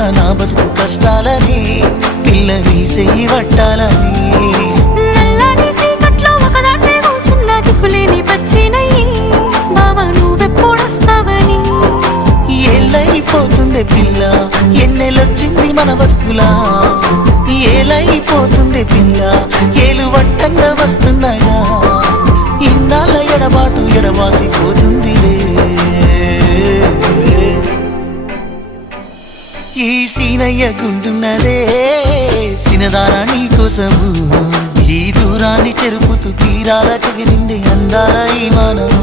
పడుతున్న నా బతుకు కష్టాలని పిల్లని చెయ్యి పట్టాలని నల్లని సీకట్లో ఒకదాన్నే కూసున్న దిక్కులేని పచ్చినయ్యి బావా నువ్వెప్పుడొస్తావని ఏళ్ళైపోతుంది పిల్ల ఎన్నెలొచ్చింది మన బతుకులా ఏలైపోతుంది పిల్ల ఏలు వట్టంగా వస్తున్నాగా ఇన్నాళ్ళ ఎడబాటు ఎడవాసిపోతుందిలే ఈ సీనయ్య గుంటున్నదే సినదారా నీ కోసము ఈ దూరాన్ని చెరుపుతూ తీరాల తెగిరింది అందాల ఈ మానవు